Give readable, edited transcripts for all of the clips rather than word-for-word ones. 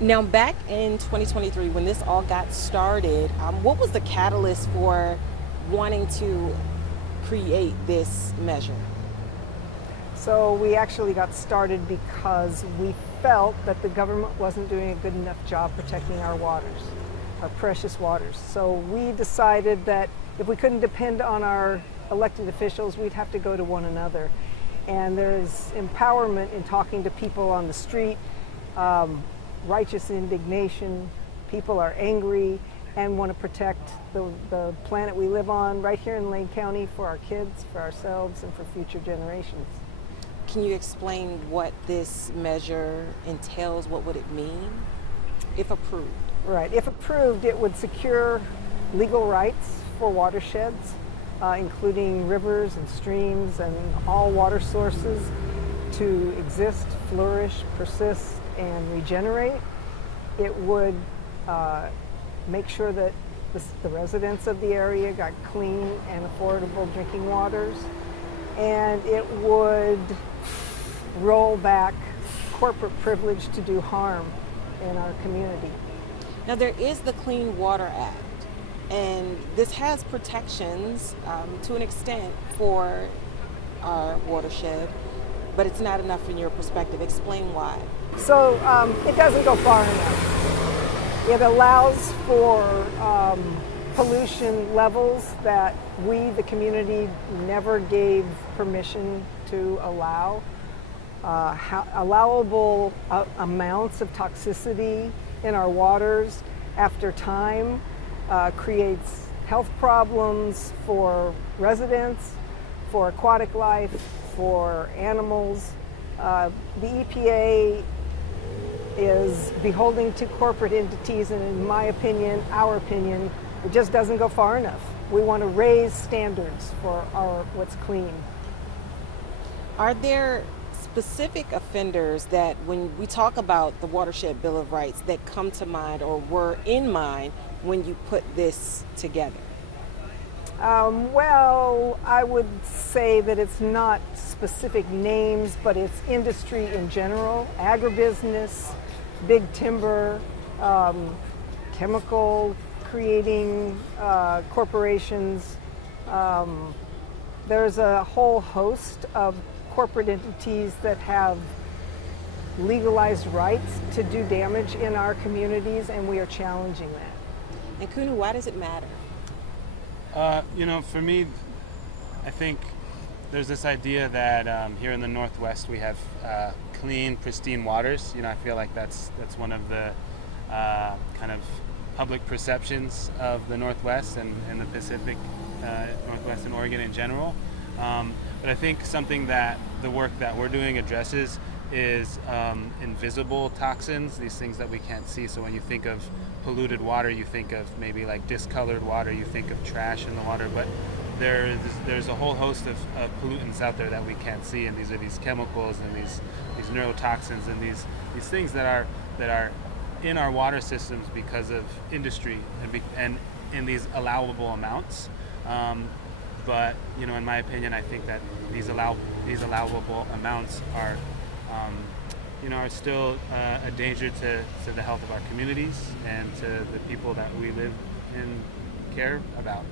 Now, back in 2023, when this all got started, what was the catalyst for wanting to create this measure? So we actually got started because we felt that the government wasn't doing a good enough job protecting our waters, our precious waters. So we decided that if we couldn't depend on our elected officials, we'd have to go to one another. And there's empowerment in talking to people on the street, righteous indignation. People are angry and want to protect the planet we live on right here in Lane County for our kids, for ourselves, and for future generations. Can you explain what this measure entails? What would it mean if approved? Right. If approved, it would secure legal rights for watersheds, including rivers and streams and all water sources to exist, flourish, persist, and regenerate. It would make sure that the residents of the area got clean and affordable drinking waters, and it would roll back corporate privilege to do harm in our community. Now, there is the Clean Water Act, and this has protections to an extent for our watershed, but it's not enough in your perspective. Explain why. So it doesn't go far enough. It allows for pollution levels that we, the community, never gave permission to allow. Allowable amounts of toxicity in our waters after time creates health problems for residents, for aquatic life, for animals. The EPA is beholden to corporate entities, and in my opinion, our opinion, it just doesn't go far enough. We want to raise standards for what's clean. Are there specific offenders that, when we talk about the Watershed Bill of Rights, that come to mind or were in mind when you put this together? Well, I would say that it's not specific names, but it's industry in general, agribusiness, big timber, chemical creating corporations. There's a whole host of corporate entities that have legalized rights to do damage in our communities, and we are challenging that. And Kunu, why does it matter? For me, I think there's this idea that here in the Northwest we have clean, pristine waters. I feel like that's one of the kind of public perceptions of the Northwest and the Pacific Northwest and Oregon in general. But I think something that the work that we're doing addresses is invisible toxins, these things that we can't see. So when you think of polluted water, you think of maybe like discolored water, you think of trash in the water, but there's a whole host of pollutants out there that we can't see, and these are these chemicals and these neurotoxins and these things that are in our water systems because of industry and in these allowable amounts. But in my opinion, I think that these allowable amounts are still a danger to the health of our communities and to the people that we live and care about.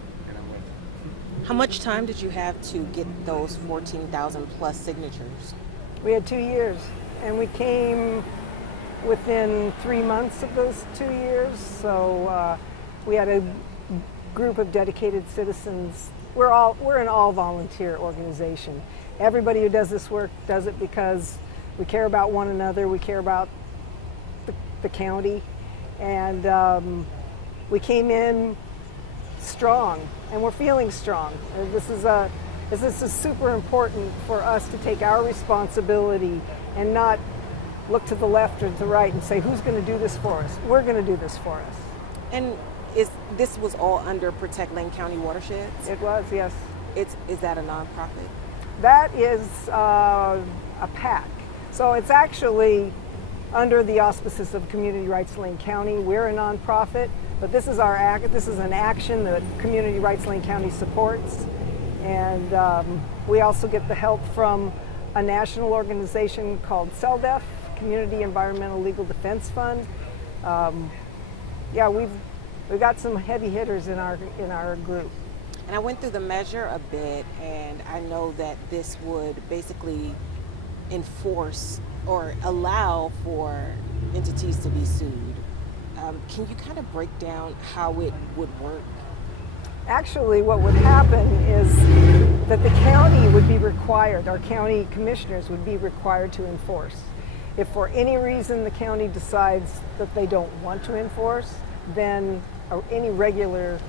How much time did you have to get those 14,000 plus signatures? We had 2 years, and we came within 3 months of those 2 years. So we had a group of dedicated citizens. We're an all-volunteer organization. Everybody who does this work does it because we care about one another. We care about the county, and we came in strong, and we're feeling strong. This is super important for us to take our responsibility and not look to the left or to the right and say, who's going to do this for us? We're going to do this for us. And this was all under Protect Lane County Watersheds? It was, yes. Is that a nonprofit? That is a PAC. So it's actually under the auspices of Community Rights Lane County. We're a nonprofit, but this is an action that Community Rights Lane County supports. And we also get the help from a national organization called CELDEF, Community Environmental Legal Defense Fund. Yeah, we've got some heavy hitters in our group. And I went through the measure a bit, and I know that this would basically enforce or allow for entities to be sued. Can you kind of break down how it would work? Actually, what would happen is that the county would be required, our county commissioners would be required to enforce. If for any reason the county decides that they don't want to enforce, then any regular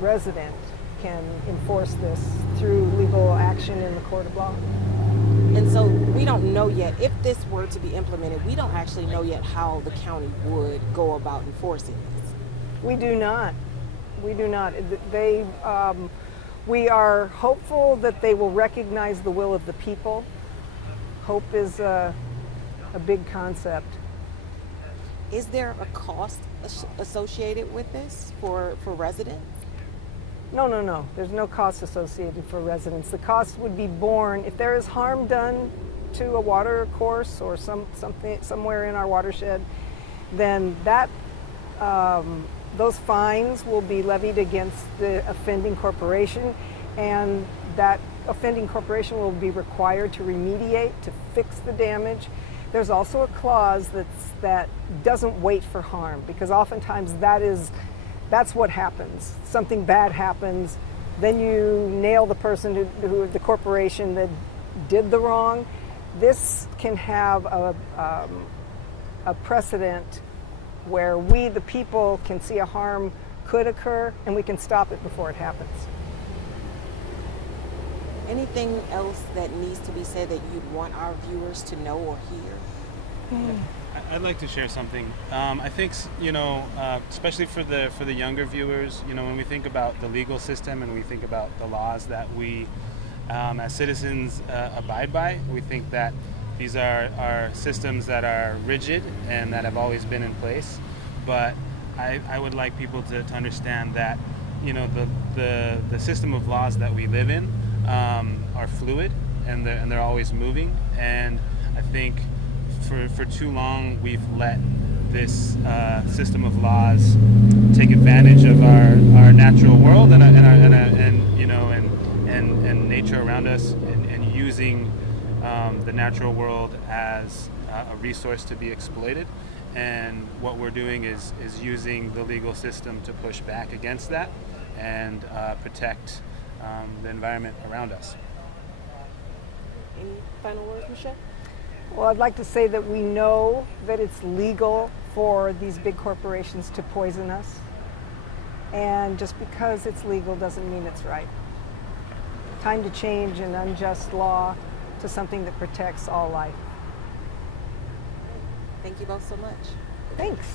resident can enforce this through legal action in the court of law. And so we don't know yet, if this were to be implemented, we don't actually know yet how the county would go about enforcing this. We do not. We do not. We are hopeful that they will recognize the will of the people. Hope is a big concept. Is there a cost associated with this for residents? No. There's no cost associated for residents. The cost would be borne if there is harm done to a water course or something somewhere in our watershed. Then those fines will be levied against the offending corporation, and that offending corporation will be required to remediate, to fix the damage. There's also a clause that doesn't wait for harm, because oftentimes that's what happens. Something bad happens, then you nail the person the corporation that did the wrong. This can have a precedent where we, the people, can see a harm could occur and we can stop it before it happens. Anything else that needs to be said that you'd want our viewers to know or hear? I'd like to share something. I think, especially for the younger viewers, when we think about the legal system and we think about the laws that we as citizens abide by, we think that these are systems that are rigid and that have always been in place. But I would like people to understand that, the system of laws that we live in are fluid and they're always moving. And I think for too long we've let this system of laws take advantage of our natural world and nature around us, and using the natural world as a resource to be exploited. And what we're doing is using the legal system to push back against that and protect the environment around us. Any final words, Michelle? Well, I'd like to say that we know that it's legal for these big corporations to poison us. And just because it's legal doesn't mean it's right. Time to change an unjust law to something that protects all life. Thank you both so much. Thanks.